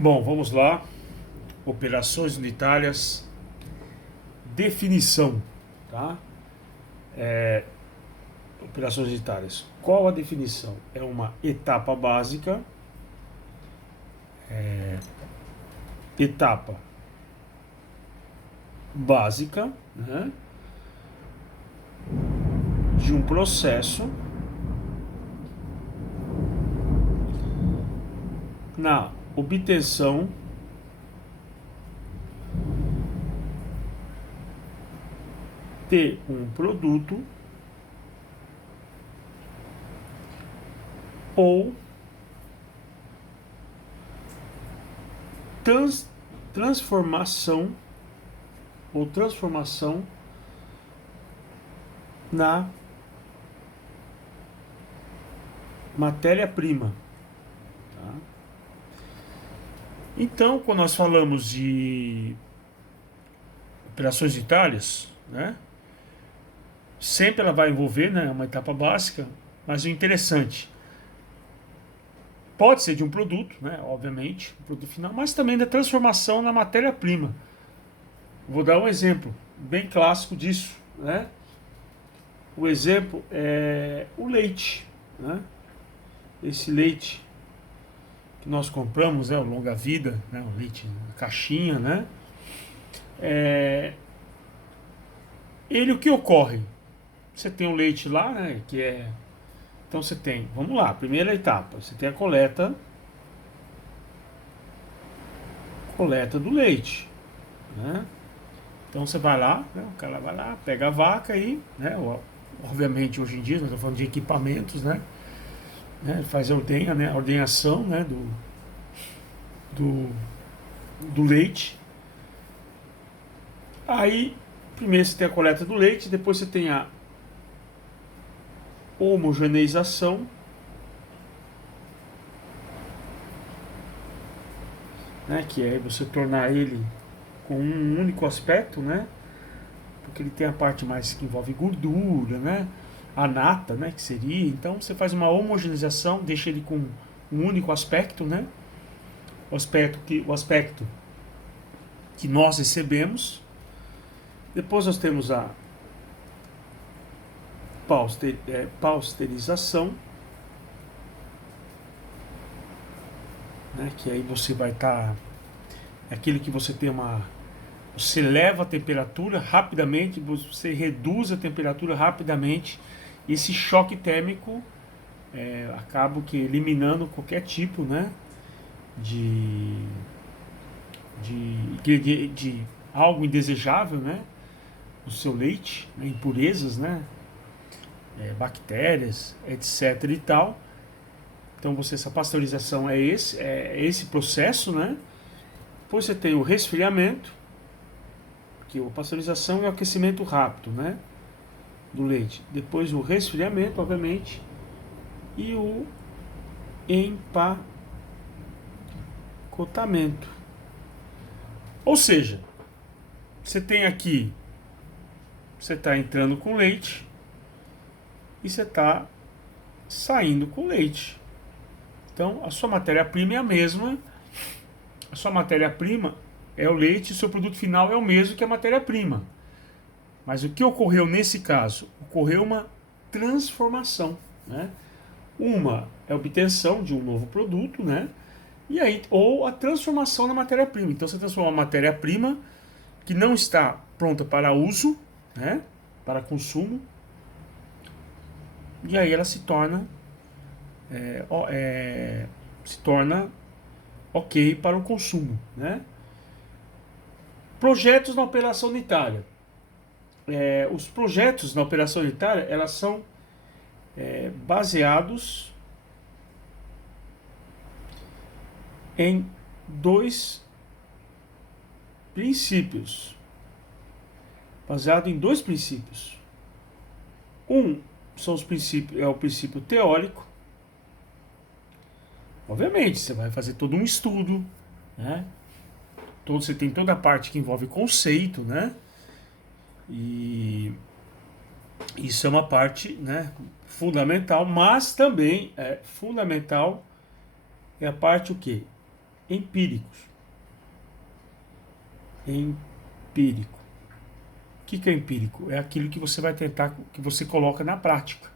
Bom, vamos lá. Operações unitárias, definição, tá? Operações unitárias. Qual a definição? É uma etapa básica, etapa básica, né, de um processo na obtenção de um produto ou transformação transformação na matéria-prima. Tá? Então, quando nós falamos de operações unitárias, né, sempre ela vai envolver, né, uma etapa básica, mas o interessante pode ser de um produto, né, obviamente, um produto final, mas também da transformação na matéria-prima. Vou dar um exemplo bem clássico disso, né? O exemplo é o leite, né? Esse leite que nós compramos, né, o longa vida, né, o leite na caixinha, né? Ele, o que ocorre? Você tem o leite lá, né, que é... Então você tem, vamos lá, primeira etapa, você tem a coleta do leite, né? Então você vai lá, né, o cara vai lá, pega a vaca aí, né? Obviamente hoje em dia nós estamos falando de equipamentos, né, faz a ordenhação, né, do, do leite. Aí primeiro você tem a coleta do leite, depois você tem a homogeneização, né, que é você tornar ele com um único aspecto, né? Porque ele tem a parte mais que envolve gordura, né? A nata, né? Que seria. Então você faz uma homogeneização, deixa ele com um único aspecto, né? O aspecto que nós recebemos. Depois nós temos a pasteurização, né? Que aí você vai estar aquele que você tem uma... Você leva a temperatura rapidamente, você reduz a temperatura rapidamente. Esse choque térmico acaba que eliminando qualquer tipo, né, de, de algo indesejável, né, no seu leite, né, impurezas, né, bactérias, etc. e tal. Então essa pasteurização é esse processo, né? Depois você tem o resfriamento, que a pasteurização é o aquecimento rápido, né, do leite. Depois o resfriamento, obviamente, e o empacotamento. Ou seja, você tem aqui, você está entrando com leite e você está saindo com leite. Então a sua matéria-prima é a mesma. A sua matéria-prima é o leite e o seu produto final é o mesmo que a matéria-prima. Mas o que ocorreu nesse caso? Ocorreu uma transformação, né? Uma é a obtenção de um novo produto, né? E aí, ou a transformação na matéria-prima. Então você transforma uma matéria-prima que não está pronta para uso, né? Para consumo. E aí ela se torna ok para o consumo, né? Projetos na operação unitária. Os projetos na operação unitária, elas são baseados em dois princípios. Baseado em dois princípios. É o princípio teórico. Obviamente, você vai fazer todo um estudo, né? Você tem toda a parte que envolve conceito, né? E isso é uma parte, né, fundamental, mas também é fundamental a parte o quê? empíricos. Empírico. O que é empírico? É aquilo que você vai tentar, que você coloca na prática.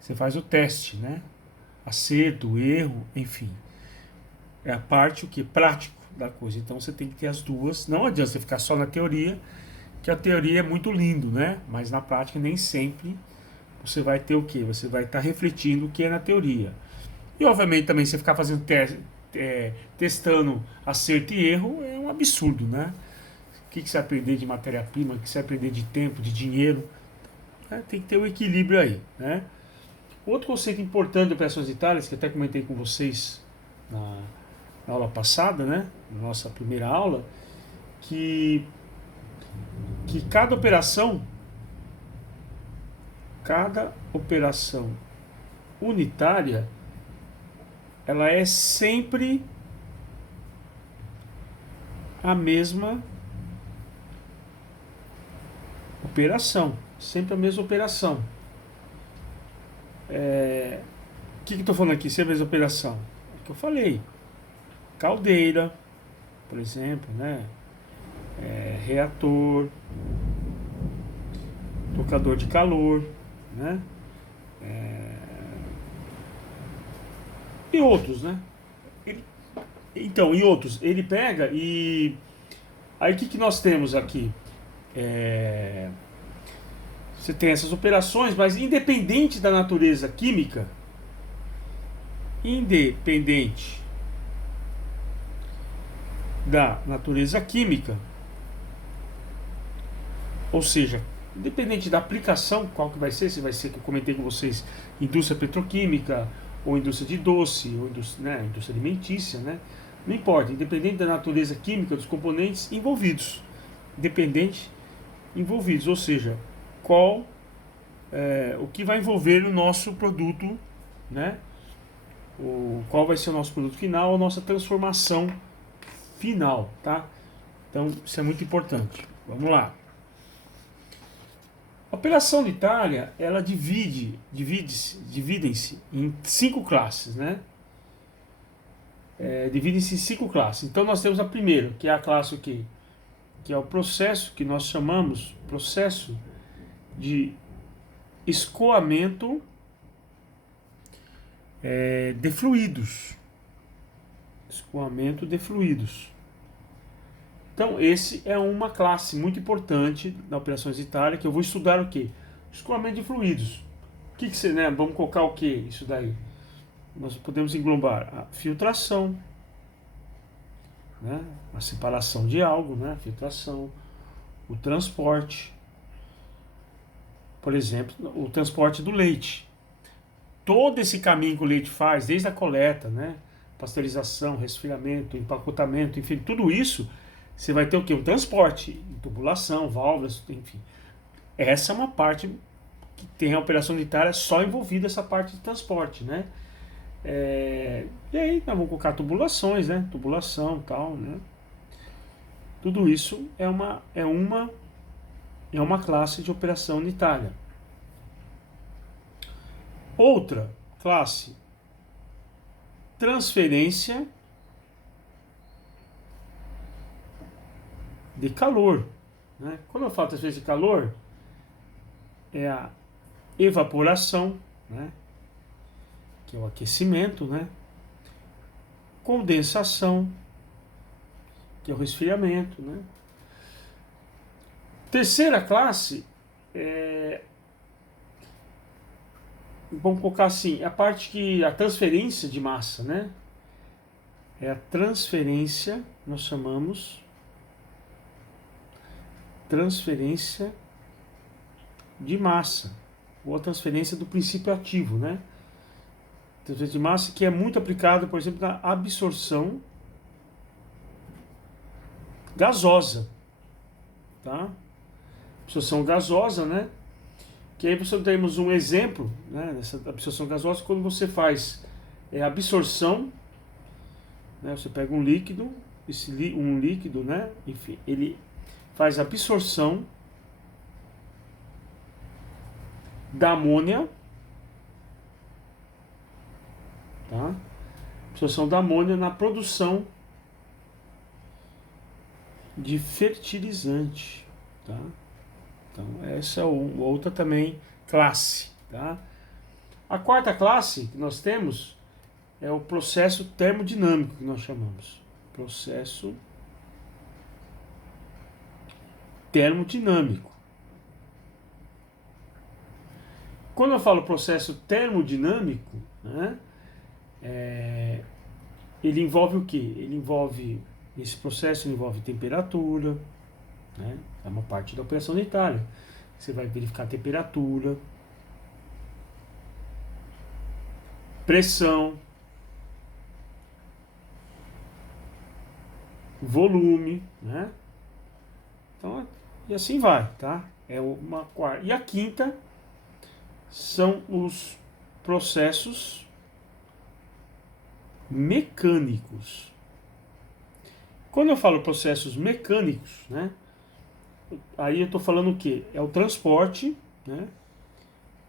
Você faz o teste, né? Acerto, erro, enfim. É a parte o que? Prático da coisa. Então você tem que ter as duas. Não adianta você ficar só na teoria, que a teoria é muito lindo, né? Mas na prática nem sempre você vai ter o que? Você vai estar refletindo o que é na teoria. E obviamente também você ficar fazendo testando acerto e erro é um absurdo, né? O que você vai aprender de matéria-prima, o que você vai aprender de tempo, de dinheiro, né? Tem que ter um equilíbrio aí, né? Outro conceito importante de operações unitárias, que até comentei com vocês na aula passada, né? Na nossa primeira aula, que cada operação unitária, ela é sempre a mesma operação, sempre a mesma operação. O que eu estou falando aqui? Sempre a mesma operação. É o que eu falei. Caldeira, por exemplo, né? Reator, tocador de calor, né? E outros, né? Então, e outros. Ele pega e... Aí o que nós temos aqui? Você tem essas operações, mas independente da natureza química, independente da natureza química, ou seja, independente da aplicação, qual que vai ser, se vai ser que eu comentei com vocês, indústria petroquímica, ou indústria de doce, ou indústria alimentícia, né? Não importa, independente da natureza química dos componentes envolvidos, ou seja, o que vai envolver o nosso produto, né? Qual vai ser o nosso produto final, a nossa transformação final, tá? Então, isso é muito importante. Vamos lá. A operação unitária, ela dividem-se em 5 classes, né? Dividem-se em 5 classes. Então, nós temos a primeira, que é a classe o quê? Que é o processo que nós chamamos processo de escoamento de fluidos. Escoamento de fluidos. Então, esse é uma classe muito importante na operações unitária, que eu vou estudar o quê? Escoamento de fluidos. O que você, né? Vamos colocar o que isso daí? Nós podemos englobar a filtração, né? A separação de algo, né? A filtração, o transporte, por exemplo, o transporte do leite. Todo esse caminho que o leite faz, desde a coleta, né? Pasteurização, resfriamento, empacotamento, enfim, tudo isso, você vai ter o quê? O transporte, tubulação, válvulas, enfim. Essa é uma parte que tem a operação unitária só envolvida essa parte de transporte, né? E aí nós vamos colocar tubulações, né? Tubulação e tal, né? Tudo isso é uma classe de operação unitária. Outra classe, transferência de calor, né? Quando eu falo transferência de calor, é a evaporação, né? Que é o aquecimento, né? Condensação, que é o resfriamento, né? Terceira classe vamos colocar assim, a transferência de massa, né? É a transferência, nós chamamos transferência de massa, ou a transferência do princípio ativo, né? Transferência de massa que é muito aplicada, por exemplo, na absorção gasosa, tá? Absorção gasosa, né? Que aí você temos um exemplo, né, dessa absorção gasosa quando você faz absorção, né? Você pega um líquido, um líquido, né? Enfim, ele faz absorção da amônia, tá? Absorção da amônia na produção de fertilizante, tá? Então essa é outra também classe, tá? A quarta classe que nós temos é o processo termodinâmico, que nós chamamos. Processo termodinâmico. Quando eu falo processo termodinâmico, né, ele envolve o quê? Esse processo envolve temperatura, né, é uma parte da operação unitária. Você vai verificar a temperatura, pressão, volume, né? Então, e assim vai, tá? É uma quarta. E a quinta são os processos mecânicos. Quando eu falo processos mecânicos, né? Aí eu estou falando o quê? É o transporte, né?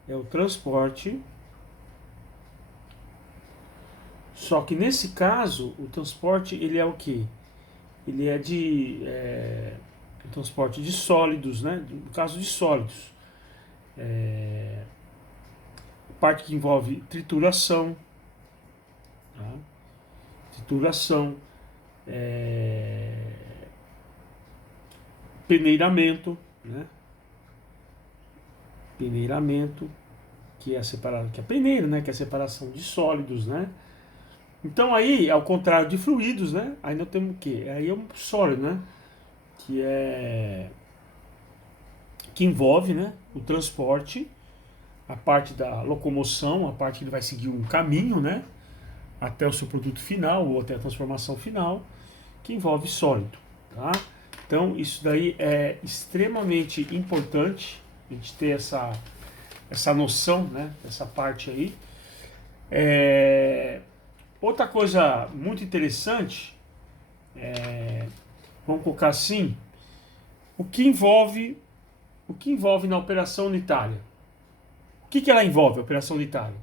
É o transporte. Só que nesse caso, o transporte ele é o quê? Ele é o transporte de sólidos, né? No caso de sólidos, parte que envolve trituração, tá? Trituração, peneiramento, né? Peneiramento, que é que é peneira, né? Que é a separação de sólidos, né? Então aí, ao contrário de fluidos, né? Aí nós temos o quê? Aí é um sólido, né? Que envolve, né? O transporte, a parte da locomoção, a parte que ele vai seguir um caminho, né? Até o seu produto final ou até a transformação final, que envolve sólido, tá? Então isso daí é extremamente importante a gente ter essa noção, né? Essa parte aí. Outra coisa muito interessante, vamos colocar assim, o que envolve na operação unitária. O que ela envolve, a operação unitária?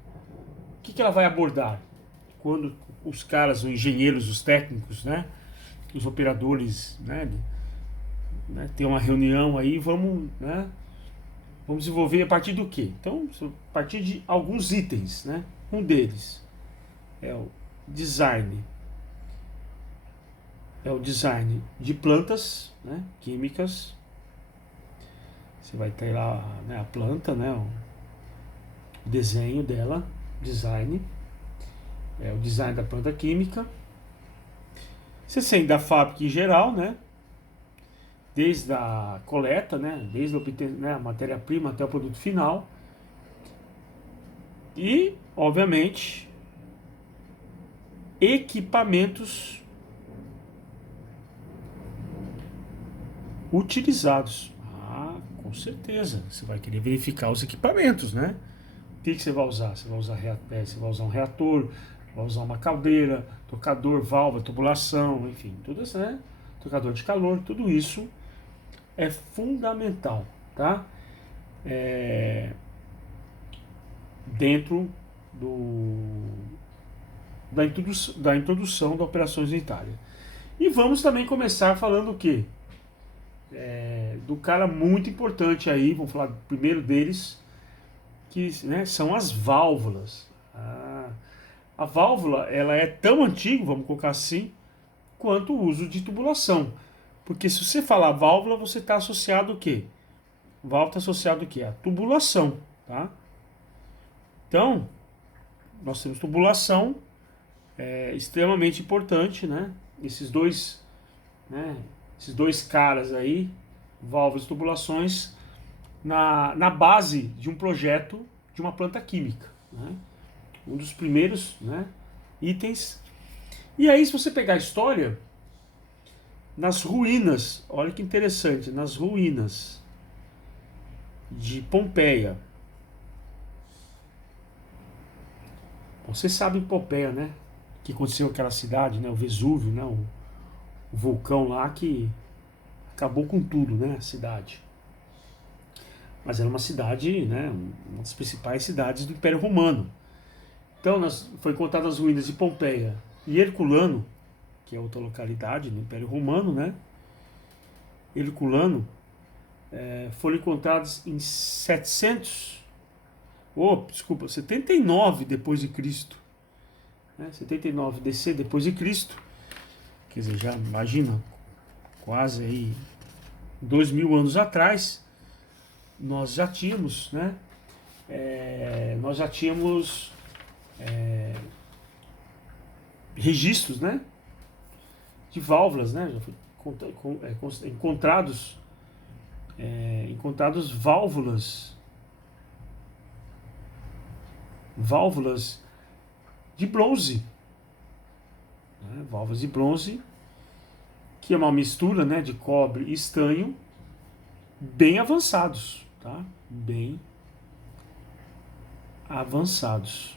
O que ela vai abordar? Quando os caras, os engenheiros, os técnicos, né, os operadores, né, tem uma reunião aí, vamos desenvolver a partir do quê? Então, a partir de alguns itens, né? Um deles é o design. É o design de plantas, né, químicas. Você vai ter lá, né, a planta, né, o desenho dela, design. É o design da planta química. Você tem da fábrica em geral, né? Desde a coleta, né? Desde a matéria-prima até o produto final. E, obviamente, equipamentos utilizados. Ah, com certeza. Você vai querer verificar os equipamentos, né? O que você vai usar? Você vai usar um reator, vai usar uma caldeira, tocador, válvula, tubulação, enfim, tudo isso, né? Tocador de calor, tudo isso é fundamental, tá? Dentro da introdução da operações unitárias. E vamos também começar falando o quê? Do cara muito importante aí, vamos falar primeiro deles, que, né, são as válvulas. A válvula ela é tão antiga, vamos colocar assim, quanto o uso de tubulação. Porque se você falar válvula, você está associado o quê? Válvula está associado o quê? A tubulação, tá? Então, nós temos tubulação, extremamente importante, né? Esses dois caras aí, válvulas e tubulações, na base de um projeto de uma planta química, né? Um dos primeiros, né, itens. E aí, se você pegar a história, nas ruínas, olha que interessante, nas ruínas de Pompeia. Você sabe Pompeia, né? Que aconteceu aquela cidade, né? O Vesúvio, né? O vulcão lá que acabou com tudo, né? A cidade. Mas era uma cidade, né? Uma das principais cidades do Império Romano. Então, foi contada as ruínas de Pompeia e Herculano, que é outra localidade no Império Romano, né? Herculano, foram encontrados em 79 depois de Cristo, né? 79 DC depois de Cristo, quer dizer, já imagina, quase aí 2000 anos atrás, nós já tínhamos, né? Nós já tínhamos registros, né? De válvulas, né? Já foi encontrados válvulas de bronze, né? Válvulas de bronze, que é uma mistura, né, de cobre e estanho, bem avançados, tá? Bem avançados,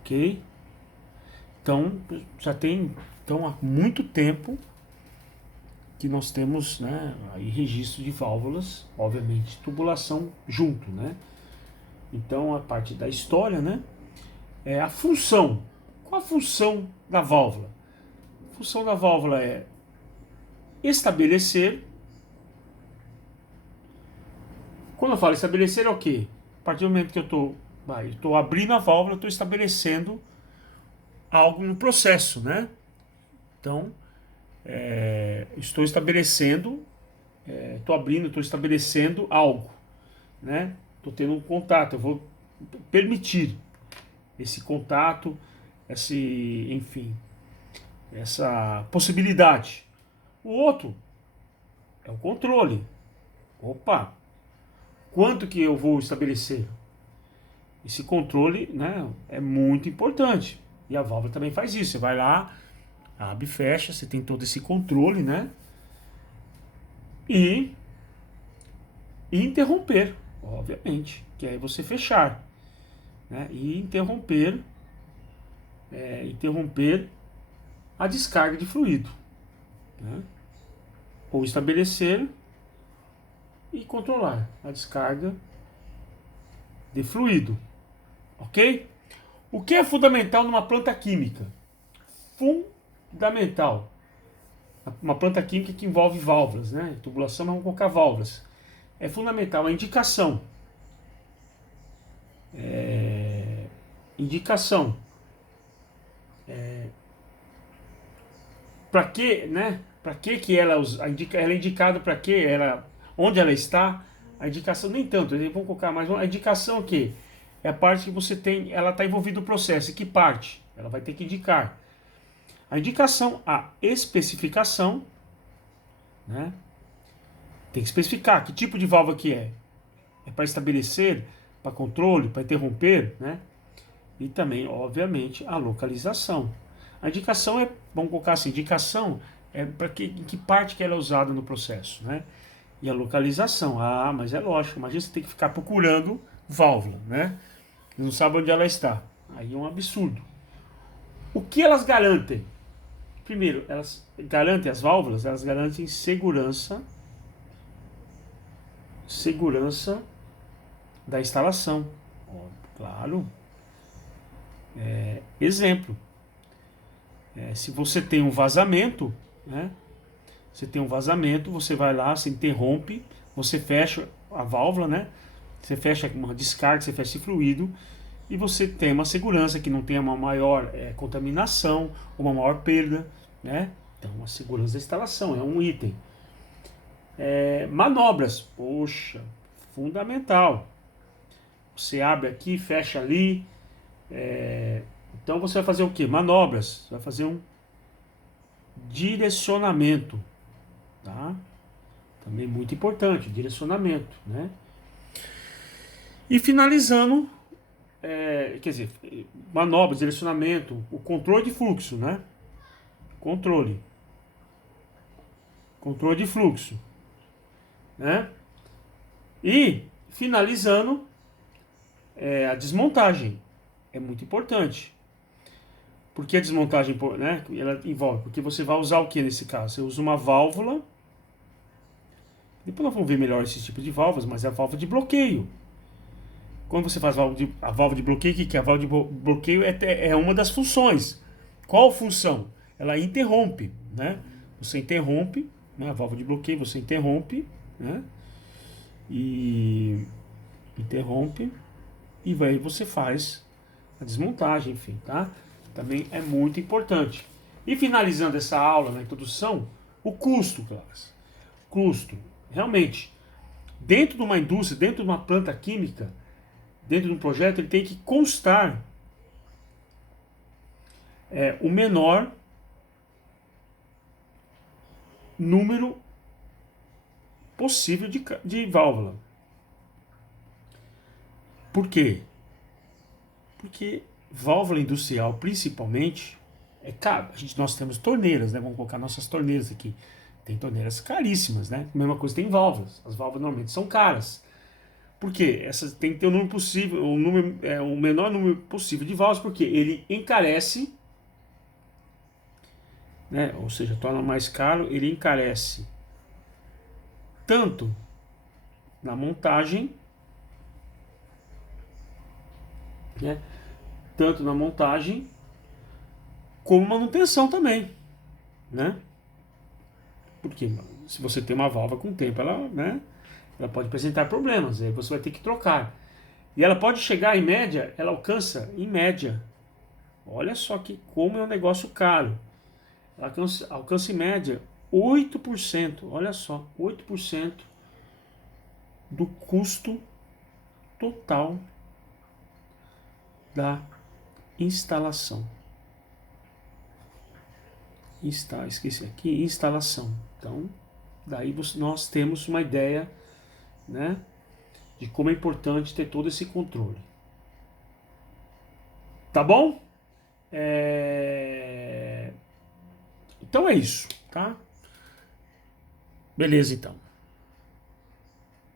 ok? Então, há muito tempo que nós temos, né, aí registro de válvulas, obviamente tubulação junto, né? Então, a parte da história, né, é a função. Qual a função da válvula? A função da válvula é estabelecer. Quando eu falo estabelecer, é o quê? A partir do momento que eu estou abrindo a válvula, eu estou estabelecendo algo no processo, né? Então, estou estabelecendo, estou estabelecendo algo, né? Estou tendo um contato, eu vou permitir esse contato, enfim, essa possibilidade. O outro é o controle. Opa, quanto que eu vou estabelecer? Esse controle, né, é muito importante. E a válvula também faz isso. Você vai lá, abre e fecha, você tem todo esse controle, né? E interromper, obviamente, que é você fechar, né? E interromper a descarga de fluido, né? Ou estabelecer e controlar a descarga de fluido, ok? O que é fundamental numa planta química? Fundamental. Uma planta química que envolve válvulas, né? Tubulação, mas vamos colocar válvulas. É fundamental a indicação. Indicação. Para que, né? Para que ela é indicada, para que ela, onde ela está? A indicação nem tanto. Vamos colocar mais uma. A indicação o quê? É a parte que você tem, ela está envolvida no processo. E que parte? Ela vai ter que indicar. A indicação, a especificação, né? Tem que especificar que tipo de válvula que é. É para estabelecer, para controle, para interromper, né? E também, obviamente, a localização. A indicação vamos colocar assim, indicação é para em que parte que ela é usada no processo, né? E a localização, mas é lógico, imagina você tem que ficar procurando válvula, né? Não sabe onde ela está. Aí é um absurdo. O que elas garantem? Primeiro, elas garantem as válvulas, elas garantem segurança da instalação. Claro. Exemplo. Se você tem um vazamento, né? Você tem um vazamento, você vai lá, você interrompe, você fecha a válvula, né? Você fecha uma descarga, você fecha esse fluido e você tem uma segurança que não tenha uma maior contaminação, uma maior perda, né? Então, a segurança da instalação é um item. Manobras, poxa, fundamental. Você abre aqui, fecha ali. Então você vai fazer o que? Manobras. Você vai fazer um direcionamento, tá? Também muito importante, direcionamento, né? E finalizando, quer dizer, manobras, direcionamento, o controle de fluxo, né? Controle de fluxo, né? E finalizando, a desmontagem é muito importante. Por que a desmontagem, né? Ela envolve, porque você vai usar o que nesse caso? Você usa uma válvula. Depois nós vamos ver melhor esse tipo de válvulas, mas é a válvula de bloqueio. Quando você faz a válvula de bloqueio, o que é? A válvula de bloqueio é uma das funções. Qual função? Ela interrompe, né? Você interrompe né? A válvula de bloqueio você interrompe, né? E interrompe e aí você faz a desmontagem, enfim, tá? Também é muito importante. E finalizando essa aula na introdução, o custo, classe. Custo, realmente, dentro de uma indústria, dentro de uma planta química, dentro de um projeto, ele tem que constar o menor número possível de válvula. Por quê? Porque válvula industrial, principalmente, é caro. Nós temos torneiras, né? Vamos colocar nossas torneiras aqui. Tem torneiras caríssimas, né? Mesma coisa tem válvulas. As válvulas normalmente são caras. Por quê? Essas tem que ter o número possível, o menor número possível de válvulas, porque ele encarece, né? Ou seja, torna mais caro, ele encarece tanto na montagem, né? Tanto na montagem como manutenção também, né? Porque se você tem uma válvula com o tempo, ela, né, ela pode apresentar problemas, aí você vai ter que trocar. E ela pode chegar, em média, ela alcança, em média, olha só que como é um negócio caro, ela alcança em média 8%, olha só, 8% do custo total da instalação. Esqueci aqui, instalação. Então, daí nós temos uma ideia, né, de como é importante ter todo esse controle. Tá bom? Então é isso, tá? Beleza, então.